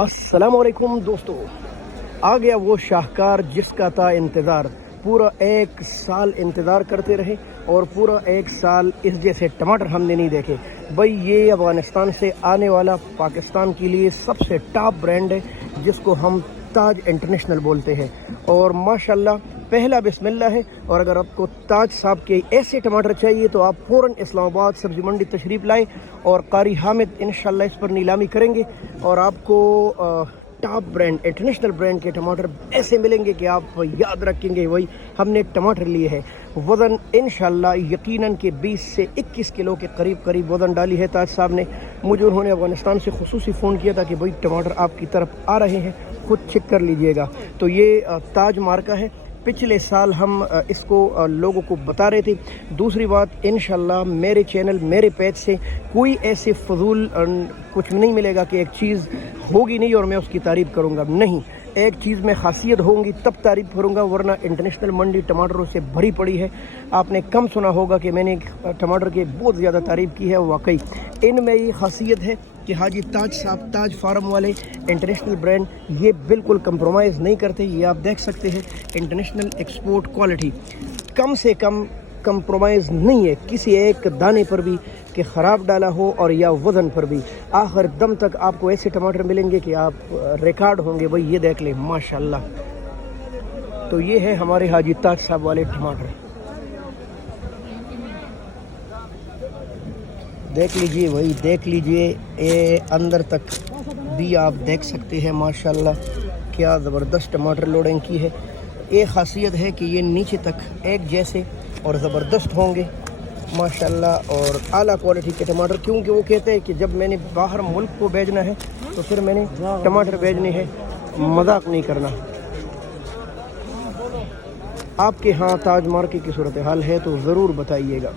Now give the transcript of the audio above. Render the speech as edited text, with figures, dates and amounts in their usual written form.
अस्सलाम वालेकुम दोस्तों, आ गया वो शाहकार जिसका था इंतज़ार। पूरा 1 साल इंतज़ार करते रहे और पूरा 1 साल इस जैसे टमाटर हमने नहीं देखे। भाई ये अफ़गानिस्तान से आने वाला पाकिस्तान के लिए सबसे टॉप ब्रांड है जिसको हम ताज इंटरनेशनल बोलते हैं। और माशाल्लाह पहला बिस्मिल्लाह है। और अगर आपको ताज साहब के ऐसे टमाटर चाहिए तो आप फ़ौरन इस्लामाबाद सब्ज़ी मंडी तशरीफ़ लाएँ और कारी हामिद इंशाल्लाह इस पर नीलामी करेंगे और आपको टॉप ब्रांड इंटरनेशनल ब्रांड के टमाटर ऐसे मिलेंगे कि आप याद रखेंगे वही हमने टमाटर लिए हैं। वज़न इंशाल्लाह यकीनन के 20 से 21 किलो के करीब वज़न डाली है ताज साहब ने। मुझे उन्होंने अफ़गानिस्तान से खुसूसी फ़ोन किया था कि भाई टमाटर आपकी तरफ आ रहे हैं, खुद चेक कर लीजिएगा। तो ये ताज मार्का है। पिछले साल हम इसको लोगों को बता रहे थे। दूसरी बात, इंशाल्लाह मेरे चैनल मेरे पेज से कोई ऐसे फजूल कुछ नहीं मिलेगा कि एक चीज़ होगी नहीं और मैं उसकी तारीफ़ करूँगा। नहीं, एक चीज़ में खासियत होंगी तब तारीफ़ करूँगा, वरना इंटरनेशनल मंडी टमाटरों से भरी पड़ी है। आपने कम सुना होगा कि मैंने टमाटर की बहुत ज़्यादा तारीफ़ की है। वाकई इनमें ये खासियत है कि हाजी ताज साहब, ताज फार्म वाले इंटरनेशनल ब्रांड ये बिल्कुल कंप्रोमाइज़ नहीं करते। ये आप देख सकते हैं इंटरनेशनल एक्सपोर्ट क्वालिटी, कम से कम कंप्रोमाइज़ नहीं है किसी एक दाने पर भी कि ख़राब डाला हो और या वज़न पर भी। आखिर दम तक आपको ऐसे टमाटर मिलेंगे कि आप रिकॉर्ड होंगे। भाई ये देख लें माशाल्लाह। तो ये है हमारे हाजी ताज साहब वाले टमाटर, देख लीजिए भाई, देख लीजिए। ये अंदर तक भी आप देख सकते हैं माशाल्लाह, क्या ज़बरदस्त टमाटर लोडिंग की है। ये खासियत है कि ये नीचे तक एक जैसे और ज़बरदस्त होंगे माशाल्लाह और आला क्वालिटी के टमाटर। क्योंकि वो कहते हैं कि जब मैंने बाहर मुल्क को भेजना है तो फिर मैंने टमाटर भेजने हैं, मजाक नहीं करना। आपके यहाँ ताज मार्के की सूरत हाल है तो ज़रूर बताइएगा।